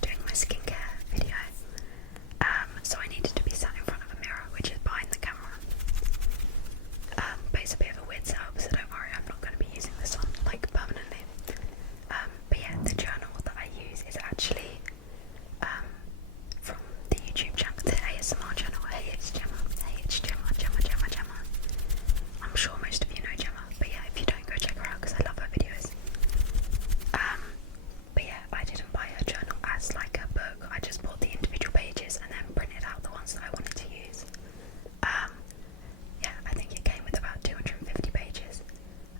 doing my skincare video. So I needed to be sat in front of a mirror, which is behind the camera. But it's a bit of a weird setup, so don't worry, I'm not going to be using this one like permanently. But yeah, the journal that I use is actually from the YouTube channel, the ASMR channel. Hey, it's Gemma. Hey, it's Gemma. I'm sure most of you know Gemma, but yeah, if you don't, go check her out because I love her videos. But yeah, I didn't buy her journal as like a book. I just bought the individual pages and then printed out the ones that I wanted to use. Yeah, I think it came with about 250 pages,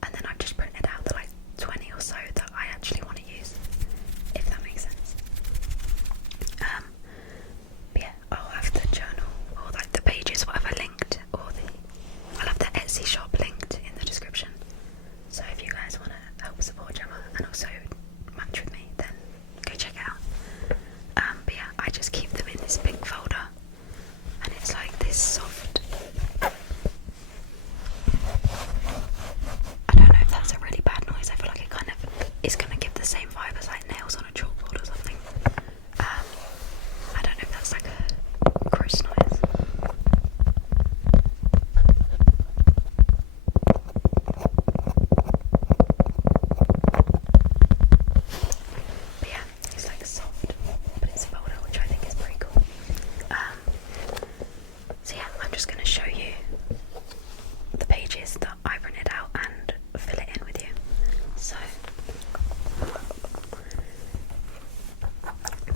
and then I've just printed out the like 20 or so that I actually want to use, if that makes sense. But yeah, I'll have the journal or like the pages, whatever, linked, or I'll have the Etsy shop linked in the description. So if you guys want to help support Gemma and also match with me, then go check it out. But yeah, I just keep them in this big folder, and it's like this soft. I don't know if that's a really bad noise. I feel like it kind of is going to give the same vibe as like nails on a chalkboard or something. I don't know if that's like a gross noise. But yeah, it's like soft, but it's a folder, which I think is pretty cool. So yeah, I'm just going to show you the pages that I printed out and fill it in with you. So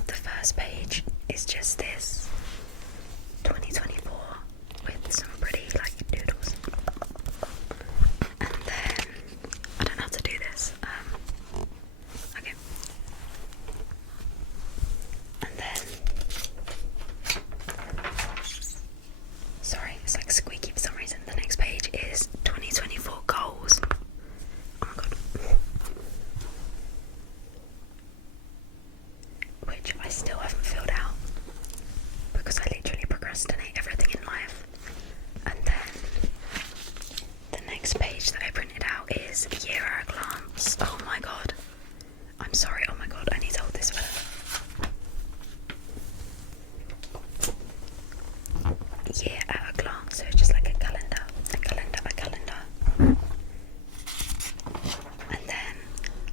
the first page is just this 2024 with some pretty like doodles, and then I don't know how to do this. Okay, and then sorry, it's like squeaky for some reason. The next page is 2024 goals. Oh my god. Which I still haven't filled out because I literally procrastinate everything in life. And then the next page that I printed out is year at a glance. Oh my god. I'm sorry, oh my god, I need to hold this better. Year at a glance, so it's just like a calendar. And then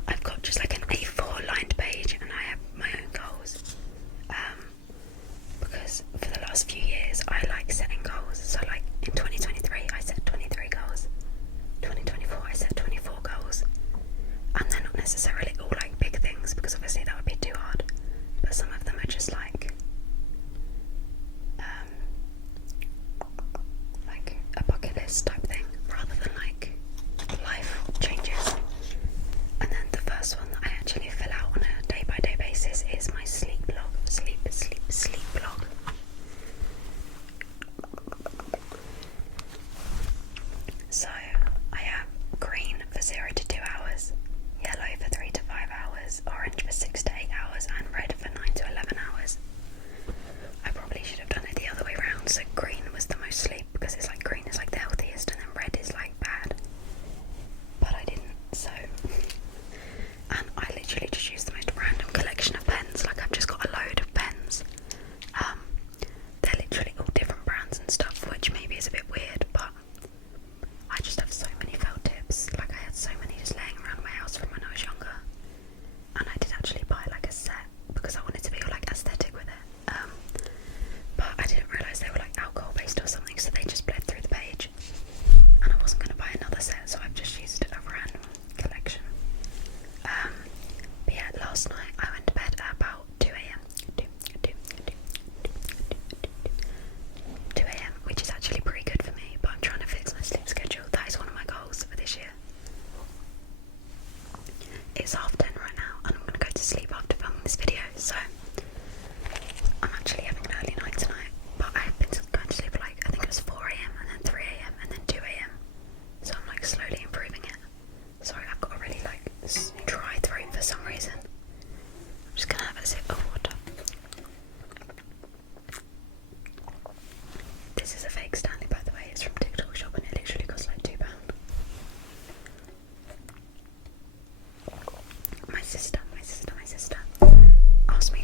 I've got just like an A4 lined page, and I have my own goals. Because for the last few years I like setting goals. So like in 2023 I set 23 goals. 2024 I set 24 goals. And they're not necessarily all like big things, because obviously that would be too hard. But some of them are just like a bucket list type thing, rather than like life changes. And then the first one that I actually fill out on a day-by-day basis is my sleep log. Sleep log. So I have green for 0 to 2 hours, yellow for 3 to 5 hours, orange for 6 to 8 hours, and red for 9 to 11 hours. I probably should have done it the other way around, so green was the most sleep, because it's like green is like the healthiest and then red is like bad. But I didn't, so. And I literally just used the most random collection of pens. Like I've just got a load of pens. They're literally all different brands and stuff, which maybe is a bit weird, but I just have so many felt tips. Like I had so many just laying around my house from when I was younger. And I did actually buy like a set because I wanted to be all like aesthetic with it. But I didn't realise they were like alcohol based or something, so they just bled through the page. And I wasn't going to buy another set, so I've just used a random collection. But yeah, last night I went to bed at about 2 a.m. 2 a.m, which is actually pretty good for me, but I'm trying to fix my sleep schedule. That is one of my goals for this year. It's 10:30 right now, and I'm going to go to sleep after filming this video, so I'm actually having an early night tonight, but I've been going to sleep at like, I think it was 4 a.m, and then 3 a.m, and then 2 a.m, so I'm like slowly improving it. Sorry, I've got a really like dry throat for some reason. I'm just going to have a sip of water. This is a fake Stanley, by the way. It's from TikTok shop, and it literally costs like £2. My sister asked me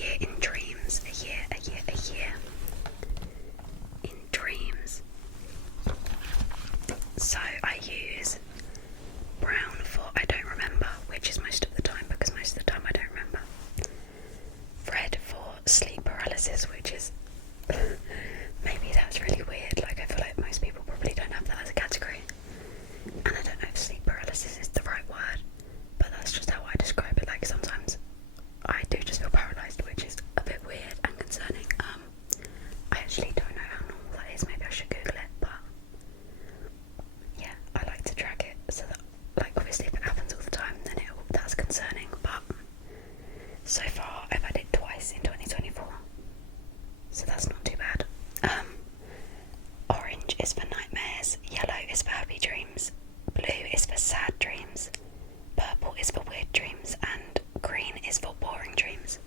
year in dreams. A year in dreams. So I use brown for I don't remember, which is most of the time, because most of the time I don't remember. Red for sleep paralysis, which is maybe that's really weird. Like, I feel like most people probably don't have that as a category, and I don't know if sleep paralysis is the right word, but that's just how I describe it. Like, sometimes I do just feel paralysed, which is a bit weird and concerning. I actually don't know how normal that is. Maybe I should Google it, but yeah, I like to track it so that, like, obviously if it happens all the time, then that's concerning, but so far I've had it twice in 2024, so that's not too bad. Orange is for nightmares, yellow is for happy dreams, blue is for sad dreams, purple is for weird dreams, and green is for boring dreams.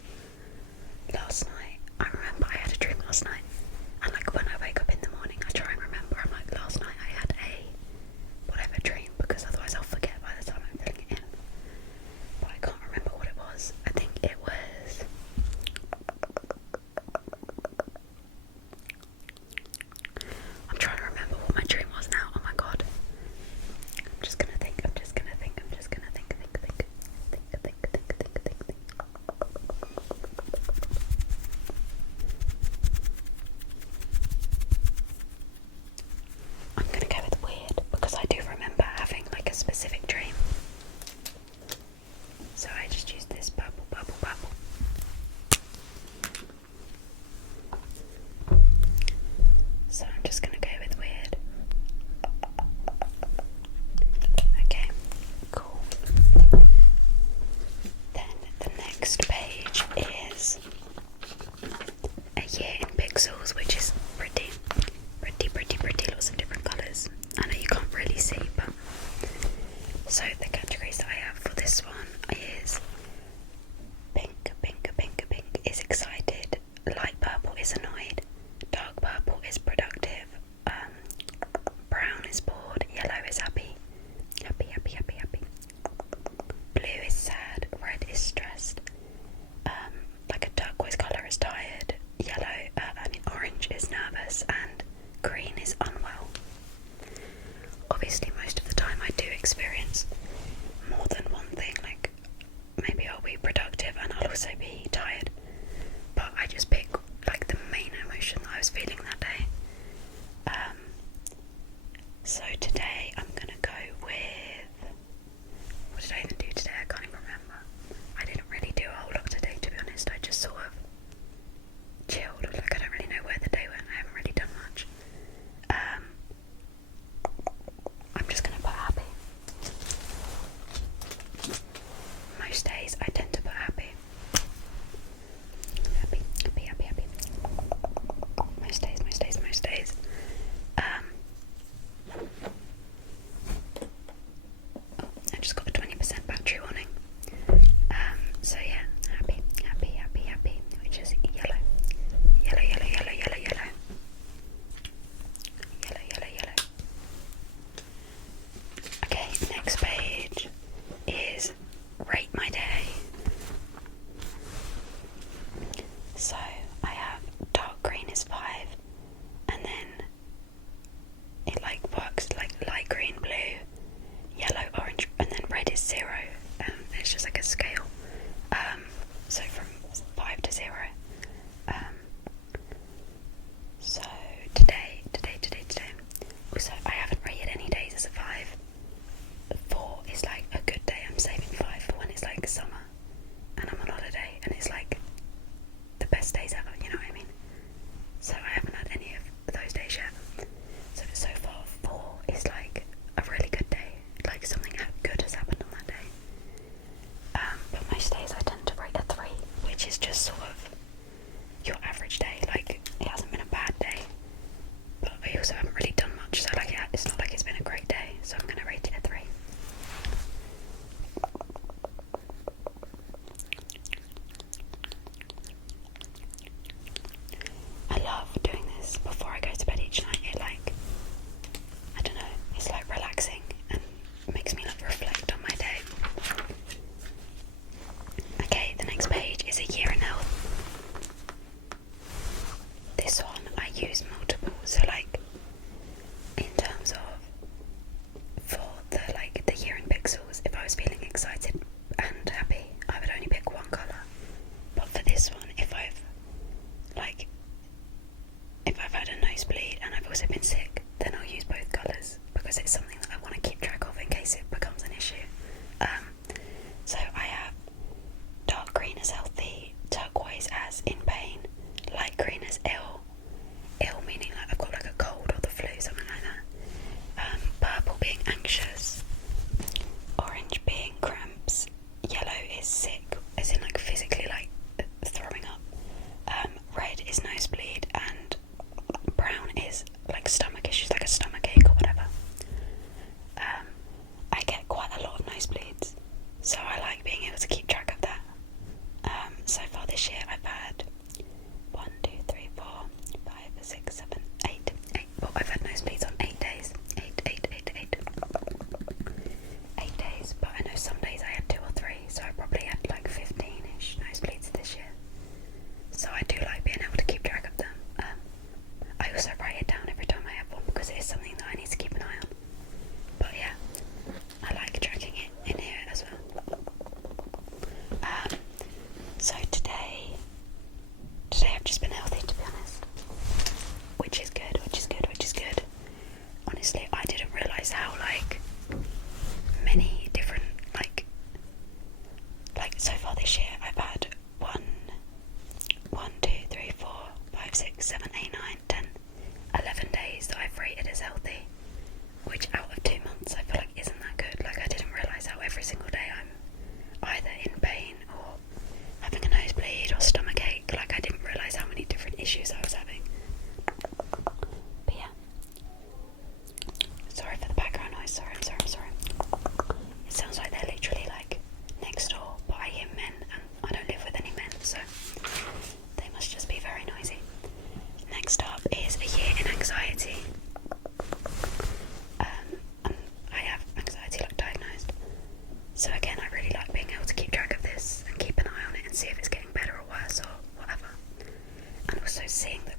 Last night, I remember I had a dream last night, and like when I wake up in the morning I try and remember, I'm like, last night I had a whatever dream, because otherwise I'll forget by the time I'm filling it in. But I can't remember what it was. I think it was I'm trying to remember what my dream was now. Oh my god. I'm just gonna think. I'm gonna go with weird, because I do remember having like a specific dream. So I just used this bubble. So I'm just gonna go with weird. Okay, cool. Then the next page is a year in pixels, which is pretty, lots of different colours. I know you can't really see, but so the categories that I have for this one is pink is excited, light purple is annoyed, dark purple is productive, brown is bored, yellow is happy, blue is sad, red is stressed, like a turquoise colour is tired, orange is nervous, and green is unwell. Obviously most of the time I do experience more than one thing, like maybe I'll be productive and I'll also be tired, but I just pick like the main emotion that I was feeling that day. So today I'm gonna go with, what did I even do today? I can't even remember. I didn't really do a whole lot today, to be honest. I just sort of chilled. Like, I don't really know where the day went. I haven't really done much. I'm just gonna put happy. Most days I tend to put happy. Most days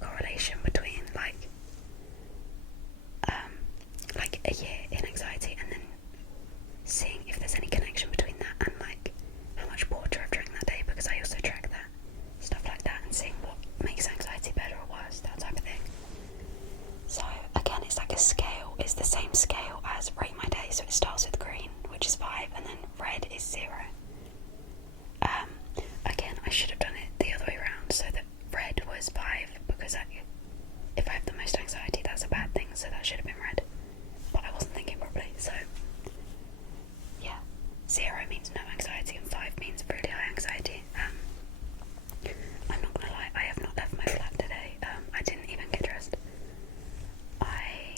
correlation between like a year in anxiety, and then seeing if there's any connection between that and like how much water I've drank that day, because I also track that, stuff like that, and seeing what makes anxiety better or worse, that type of thing. So again, it's like a scale. It's the same scale as rate my day, so it starts with green, which is 5, and then red is 0. Again, I should have done it the other way around, so that red was 5, because if I have the most anxiety, that's a bad thing, so that should have been red. But I wasn't thinking properly, so yeah. 0 means no anxiety, and 5 means really high anxiety. I'm not gonna lie, I have not left my flat today. I didn't even get dressed. I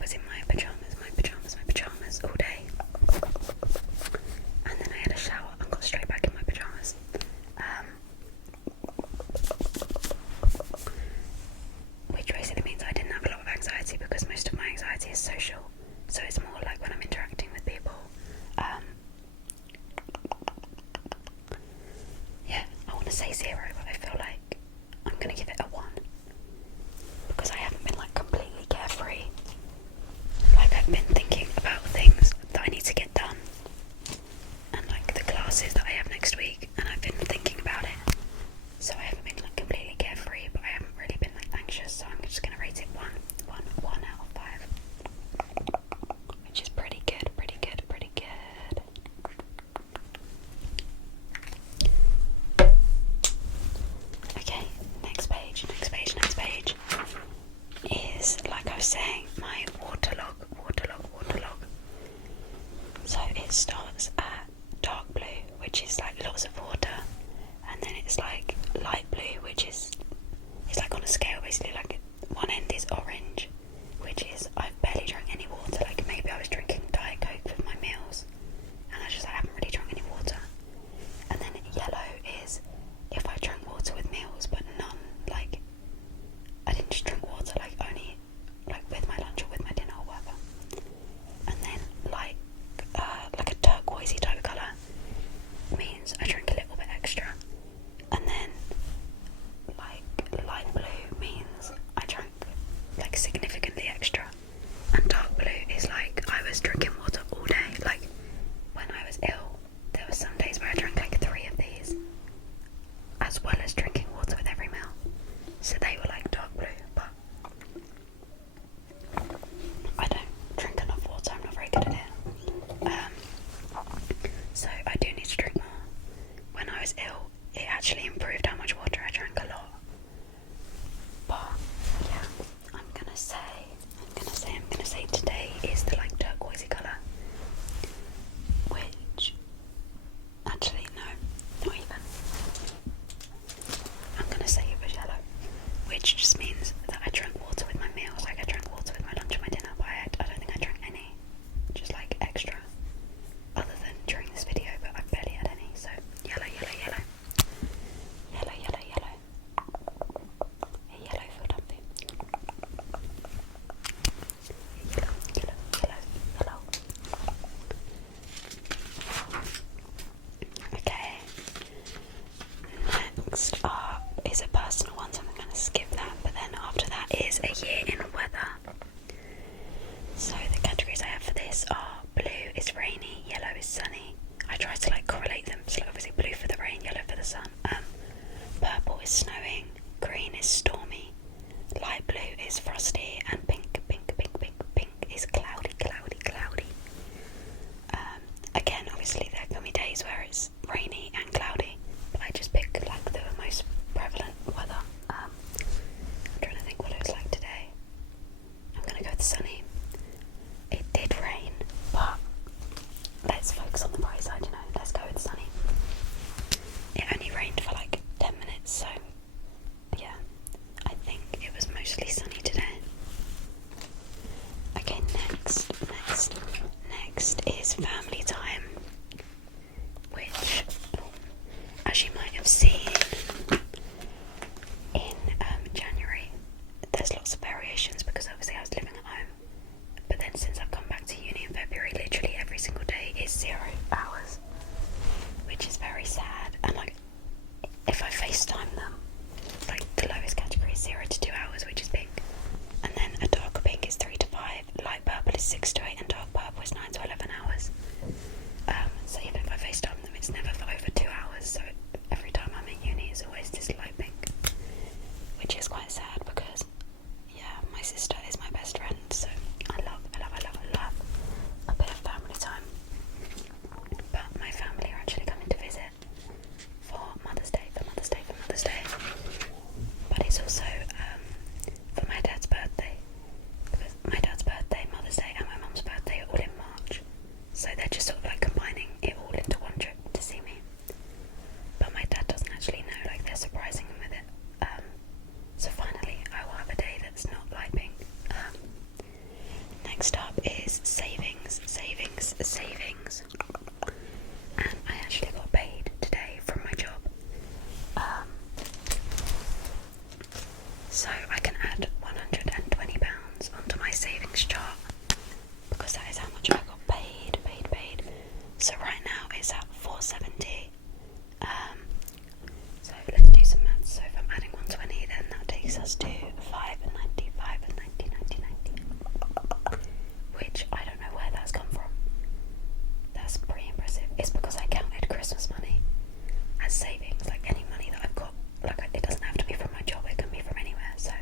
was in my pyjamas all day, and then I had a shower and got straight back in my pyjamas. Which basically means I didn't have a lot of anxiety, because most of my anxiety is social, so it's more like when I'm interacting with people. Yeah, I want to say 0, but I feel like I'm gonna give it a 1, because I haven't been like completely carefree. Like, I've been thinking about things that I need to get done, and like the classes that I have next week, and I've been thinking about it. So I haven't been like completely carefree, but I haven't really been like anxious, so I'm just gonna rate it 1 out of 5. Which is pretty good, pretty good, pretty good. Okay, next page is, like I was saying, my water log. So it starts at dark blue, which is like lots of water, and then it's like light blue, which is, it's like on a scale basically, like one end is orange, which is I've barely drank any water, like maybe I was drinking Diet Coke with my meals, and I just like, haven't really drunk any water. And then yellow is if I drank water with meals, but none, like I didn't just drink water, like only like with my lunch or with my dinner or whatever. And then like a turquoisey type of colour means I drink a little bit extra. And then like light blue means I drank like significantly extra. And dark blue is like I was drinking water all day. Like when I was ill, there were some days where I drank like 3 of these, as well as drinking water with every meal. So they were like dark blue, but I don't drink enough water, I'm not very good at it. So I do need to drink more. When I was ill, it actually improved how much water I drank, a lot. But yeah, I'm gonna say today is the like turquoisey colour, which actually no, not even. I'm gonna say it was yellow, which just means that I drank water with my meals. Like I drank water with my lunch and my dinner, but I don't think I drank any, just like extra, other than during this video, but I barely had any. So yellow. A yellow for dumpy. Yellow. Okay. Next up is a personal one, so I'm going to skip that, but then after that is a year in weather. So the categories I have for this are blue is rainy, yellow is sunny. I try to like correlate them, so obviously blue for the rain, yellow for the sun. Purple is snowing, green is stormy, light blue is frosty, and pink is cloudy. Again, obviously there can be days where it's rainy and cloudy, but I just pick like the most prevalent weather. I'm trying to think what it was like today. I'm gonna go with sunny. It did rain, but let's focus on the bright side, you know. Let's go with sunny. It only rained for like 10 minutes, so yeah, I think it was mostly sunny today. Okay, next is family time, which, as you might have seen in January, there's lots of variations because obviously I was living at home. can add £120 onto my savings chart because that is how much I got paid. So right now it's at 470. So let's do some maths. So if I'm adding 120, then that takes us to 590, which I don't know where that's come from. That's pretty impressive. It's because I counted Christmas money as savings, like any money that I've got. Like, it doesn't have to be from my job, it can be from anywhere. So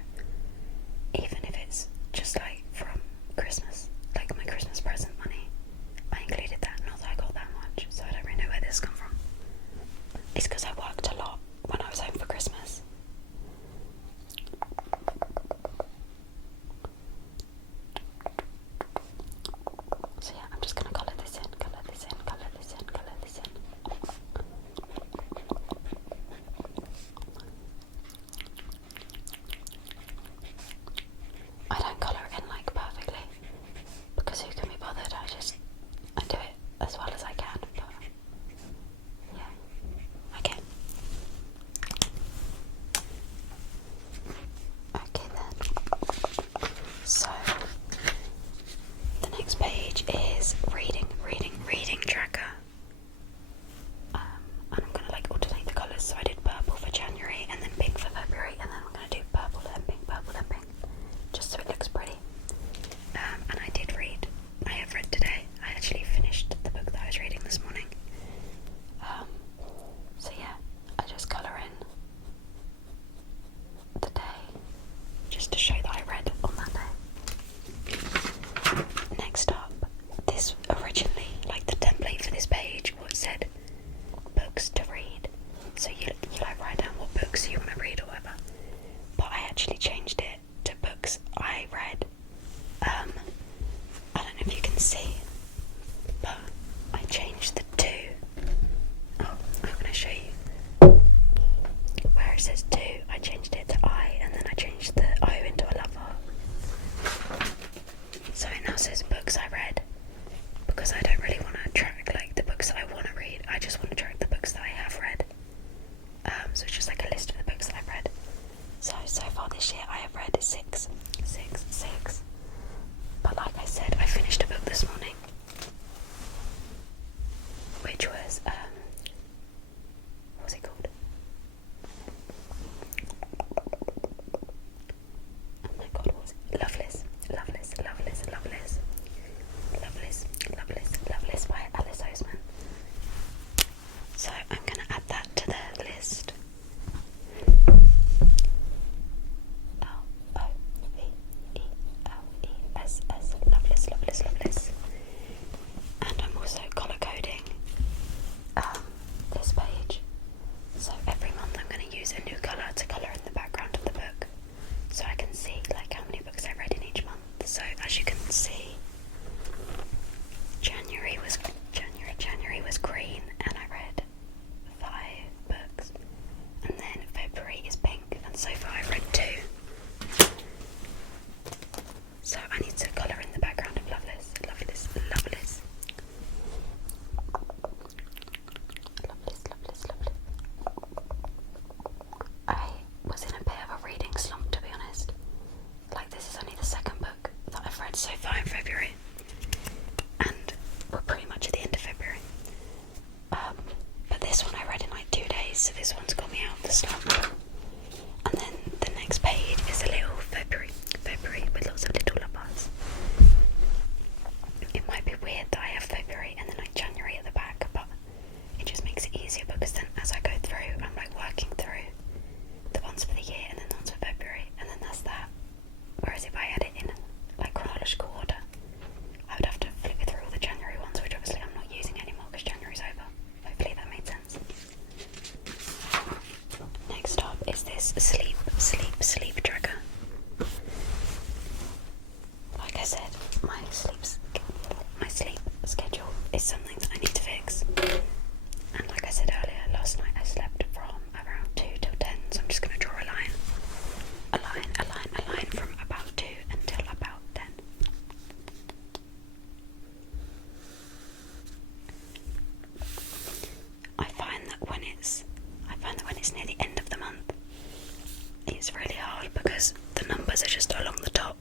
numbers are just along the top.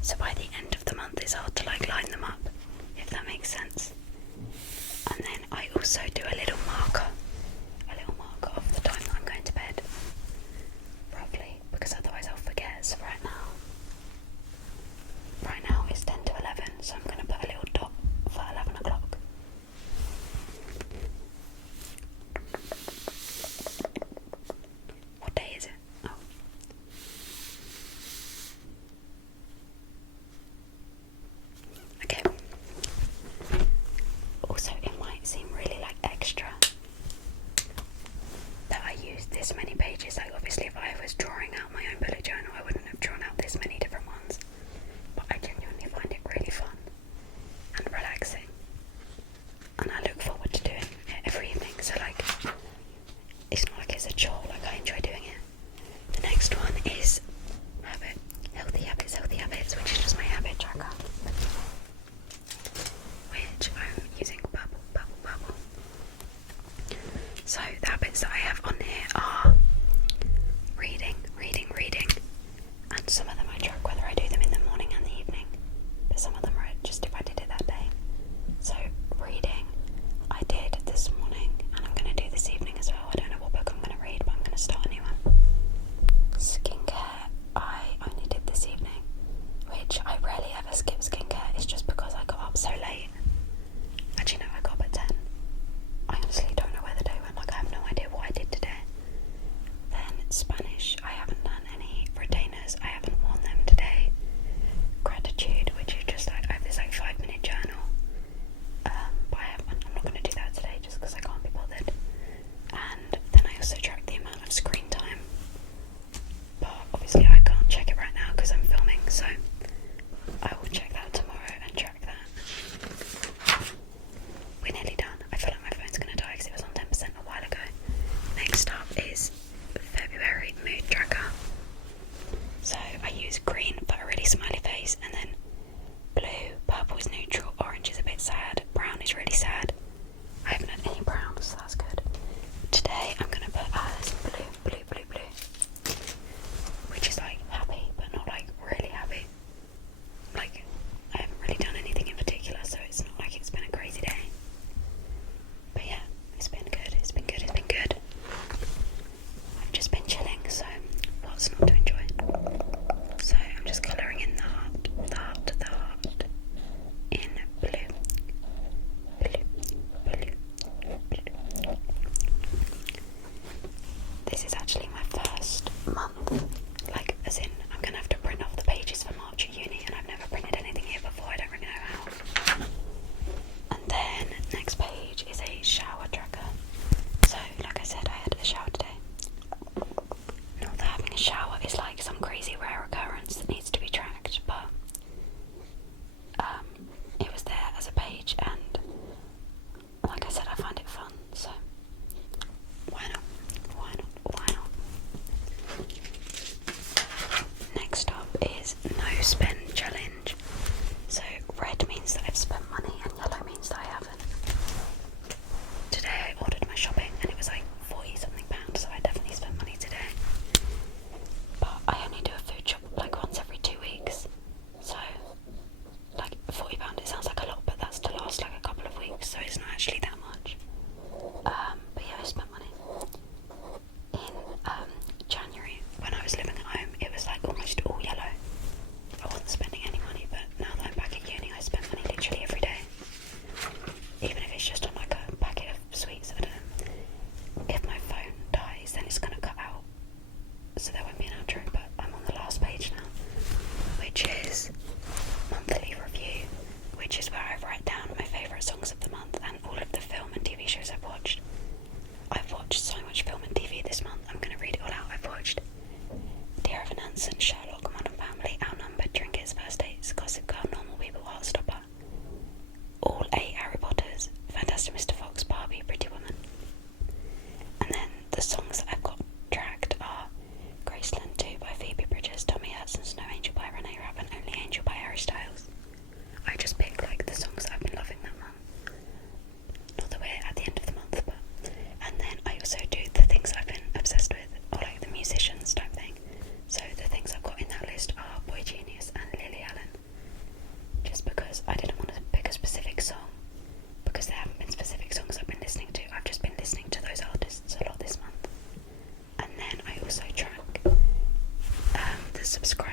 So by the end of the month it's hard to like line them up, if that makes sense. And then I also do a little marker of the time that I'm going to bed, roughly, because otherwise I'll forget. So right now it's 10 to 11, so I'm going to put a little dot for 11 o'clock. What day is it? Oh. Okay. Also, it might seem really like extra that I use this many pages. Like, obviously if I was drawing out my own bullet journal I wouldn't have drawn out this many different ones, but I genuinely find it really fun and relaxing, and I look forward to doing it every evening. So like, it's not like it's a chore, like I enjoy doing it. The next one is healthy habits, which is just my habit tracker, which I'm using Bubble. So the habits that I have on here are reading, and some of them I track whether I do them in the morning and the evening, but some of them are just if I did it that day. So reading, I did this morning, and I'm going to do this evening as well. I don't know what book I'm going to read, but I'm going to start a new one. Skincare, I only did this evening, which I rarely ever skip skincare. It's just because I got up so late. Actually no, I got up at 10. I honestly don't know where the day went, like I have no idea what I did today. Then Spanish, I haven't done any retainers, I haven't worn them today. Gratitude, which is just like, I have this like 5-minute journal, but I'm not going to do that today just because I can't be bothered. And then I also track the amount of screen time, but obviously I can't check it right now because I'm filming, so I will check that tomorrow and track that. We're nearly done. I feel like my phone's going to die because it was on 10% a while ago. Next up is February mood tracker. So I use green for a really smiley face, and then blue, purple is neutral, orange is a bit sad, brown is really sad. I haven't had any browns, so that's good. Today I'm going to put as blue, which is like subscribe